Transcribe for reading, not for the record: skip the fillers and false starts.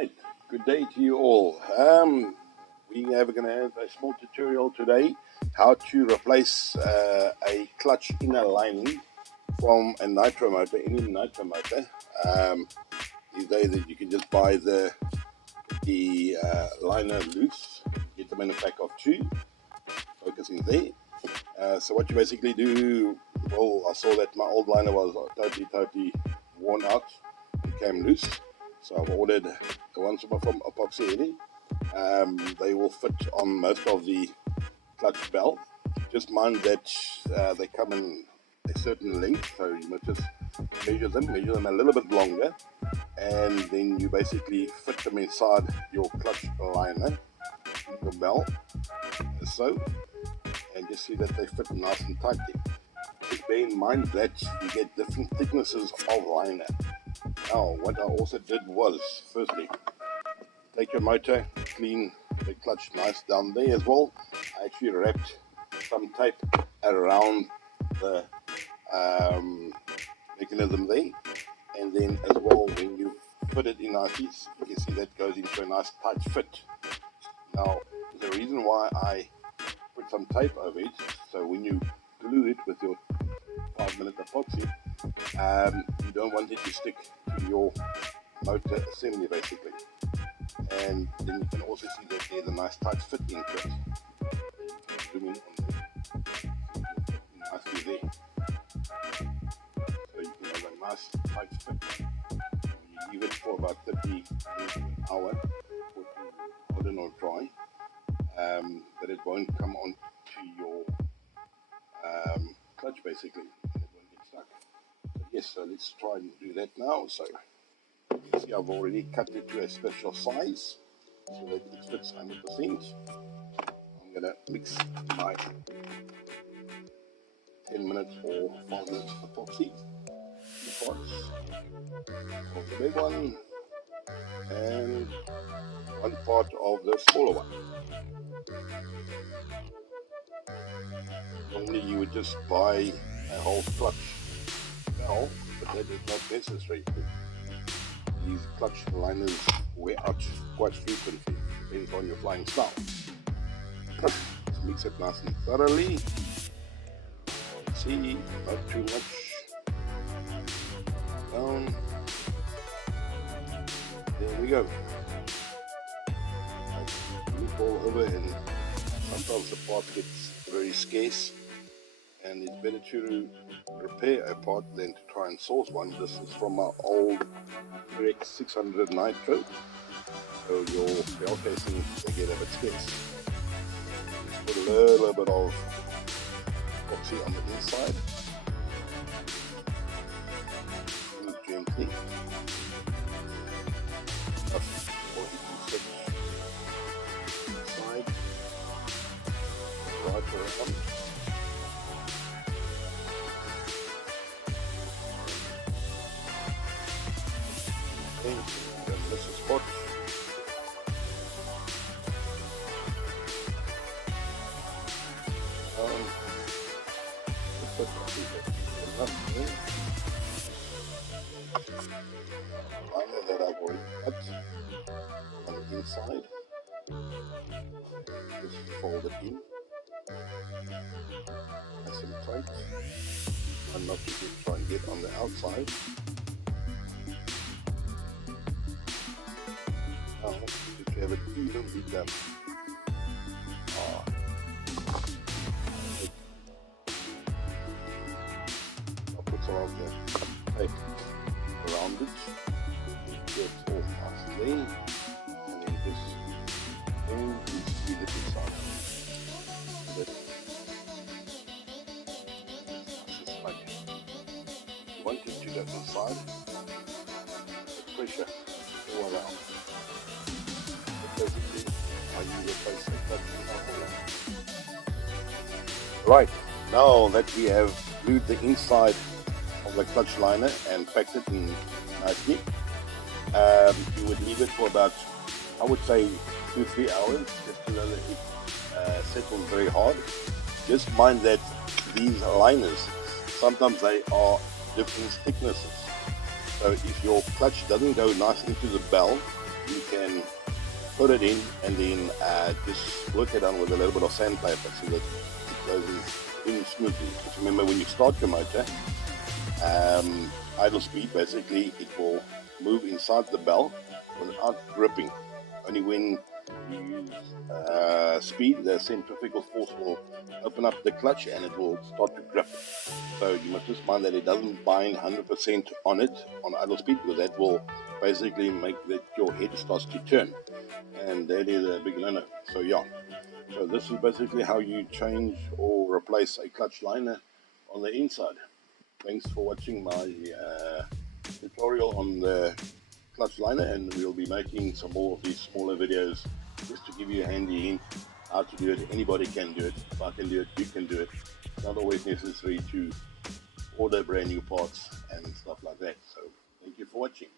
Right, good day to you all. We are going to have a small tutorial today how to replace a clutch inner lining from a nitro motor, any nitro motor. These days that you can just buy the liner loose, get them in a pack of two, focusing there. So what you basically do, well, I saw that my old liner was totally worn out and came loose. So I've ordered the ones from Epoxy Eddy. They will fit on most of the clutch belt. Just mind that they come in a certain length, so you must just measure them a little bit longer, and then you basically fit them inside your clutch liner, your belt, so, and just see that they fit nice and tightly. Just bear in mind that you get different thicknesses of liner. Now, what I also did was, firstly, take your motor, clean the clutch nice down there as well. I actually wrapped some tape around the mechanism there, and then as well, when you put it in nicely, you can see that goes into a nice tight fit. Now, the reason why I put some tape over it, so when you glue it with your 5-minute epoxy, you don't want it to stick to your motor assembly basically. And then you can also see that there's a nice tight fit into it. Zoom in on there. Nicely there. So you can have a nice tight fit. You leave it for about 30 minutes to an hour for it to harden or dry. That it won't come on to your clutch basically, and it won't get stuck. So yes, so let's try and do that now. So you can see I've already cut it to a special size so that it fits 100%. I'm going to mix my 10 minutes or 5 minutes epoxy, 2 parts of the big one and 1 part of the smaller one. Normally you would just buy a whole clutch now, but that is not necessary. These clutch liners wear out quite frequently, depends on your flying style. Let's mix it nice and thoroughly. See, not too much. Down. There we go. Loop all over, and sometimes the part gets very scarce, and it's better to repair a part than to try and source one. This is from my old Rex 600 Nitro, so your bell casings, they get a bit scarce. Just put a little bit of epoxy on the inside, move gently, up 46 inside, right around. Okay, don't miss a spot. Liner that I've already cut on the inside, just fold it in, nice and tight, and not to try and get on the outside. Now, if you have it evenly done, I'll put some of the tape around it, get all nicely, and then just squeeze it inside. That's like, you want it to go inside, the pressure all around. Basically, how you replace the clutch. Right, now that we have glued the inside of the clutch liner and packed it in nicely, you would leave it for about, I would say, 2-3 hours, just to know that it settles very hard. Just mind that these liners, sometimes they are different thicknesses. So if your clutch doesn't go nice into the bell, you can put it in and then just work it on with a little bit of sandpaper so that it goes in smoothly. Because remember, when you start your motor, idle speed, basically it will move inside the bell without gripping. Only when you use speed, the centrifugal force will open up the clutch and it will start to grip. So you must just mind that it doesn't bind 100% on it on idle speed, because that will basically make that your head starts to turn, and that is a big no-no. So yeah, so this is basically how you change or replace a clutch liner on the inside. Thanks for watching my tutorial on the clutch liner, and we'll be making some more of these smaller videos just to give you a handy hint how to do it. Anybody can do it. If I can do it, you can do it. It's not always necessary to order brand new parts and stuff like that. So thank you for watching.